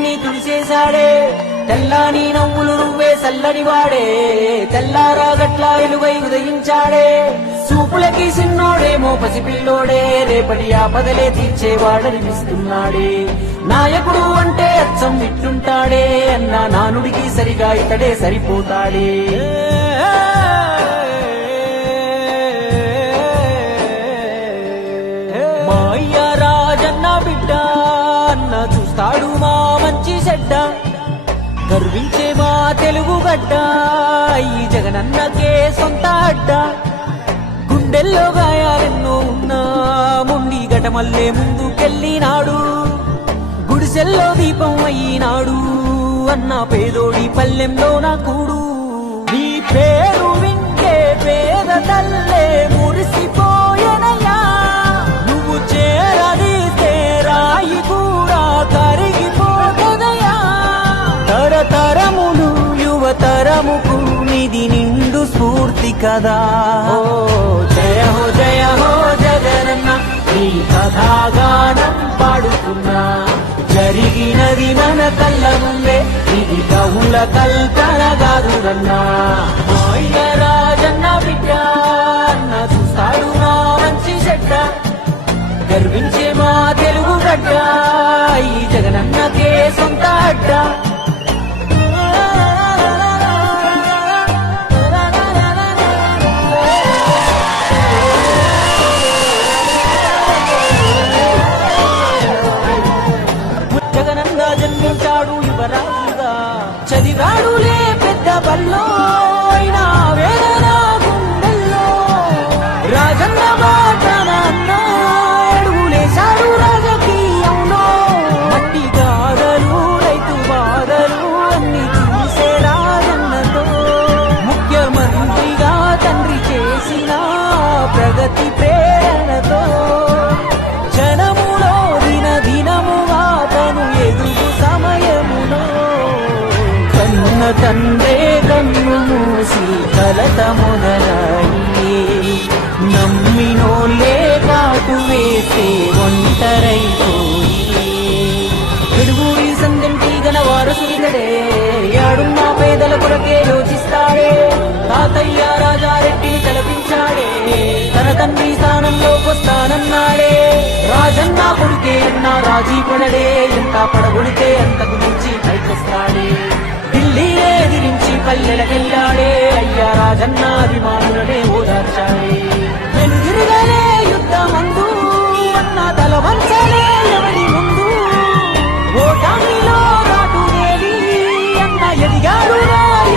కన్నీళ్ళన్నీ తుడిచేశాడే తెల్లాని నవ్వులు నువ్వే చల్లని వాడే తెల్లారా గట్ల వెలుగై ఉదయించాడే చూపులకి సిన్నోడేమో పసిపిల్లోడే రేపటి ఆపదలే తీర్చేవాడనిపిస్తున్నాడే నాయకుడు అంటే అచ్చం ఇట్లుంటాడే అన్న నానుడికి సరిగా ఇతడే సరిపోతాడే మా అయ్య రాజన్న బిడ్డ అన్న చూస్తాడు మా మంచి చెడ్డ గర్వించే మా తెలుగు గడ్డ ఈ జగనన్నకే సొంత అడ్డ గుండెల్లో గాయాలెన్నో ఉన్నా మొండి గటమల్లే ముందుకెళ్ళినాడు గుడిసెల్లో దీపం అయినాడు అన్న పేదోడి పల్లెంలో నా కూడు నీ పేరు వింటే పేద తల్లే మురిసిపోయనయ్యా నువ్వు చేరదీస్తే రాయి కూడా కరిగిపోతదయ్యా తరతరములు యువతరముకు నిధి నిండు స్ఫూర్తి కదా జయ హో జగనన్న నీ కథాగానం పాడుతున్నా జరిగినది మన కళ్ళ ముందే ఇది కవుల కల్పన కాదురన్నా రాజన్న బిడ్డ అన్న చూస్తాడు మా మంచి చెడ్డ గర్వించే మా తెలుగు గడ్డ ఈ జగనన్నకే సొంత అడ్డ జగనన్న జన్మించాడు యువరాజుగా చదివాడులే పెద్ద బల్లో అయినా వేదన గుండెల్లో రాజన్న మాటన అడుగులేశాడు రాజకీయంలో మట్టి గాథలు రైతు బాధలు అన్ని చూసే రాజన్నతో ముఖ్యమంత్రిగా తండ్రి చేసిన ప్రగతి ప్రేరణతో జనములో దినదినముగా తను ఎదుగు సమయములో కన్న తండ్రే కన్ను మూసి కలత మొదలయ్యే నమ్మినోళ్ళే కాటు వేసే ఒంటరైపోయి పిడుగుడి సందంటి గల వారసుడిగడే యాడున్న పేదల కొరకే యోచిస్తాడే తాతయ్య రాజారెడ్డిని తలపించాడే తన తండ్రి స్థానంలోకొస్తానన్నాడే రాజన్న కొడుకే అన్నా రాజీ పడడే ఎంత పడగొడితే అంతకు మించి పైకొస్తాడే ఢిల్లీనే ఎదిరించి పల్లెలకెళ్ళాడే అయ్యా రాజన్న అభిమానులనే ఓదార్చాడే వెనుదిరుగలే యుద్ధమందు అన్న తల వంచలే ఎవరి ముందు ఓటామిలో రాటుదేవి అన్న ఎదిగాడు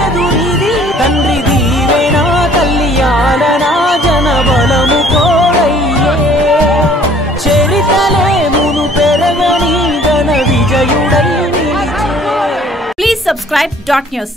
ఎదురీది తండ్రి దీవేనా తల్లి ఆలనా జన బలము తోడయ్యే చరితలే మును పెరగని ఘన విజయుడై నిలిచే. Please subscribe .news.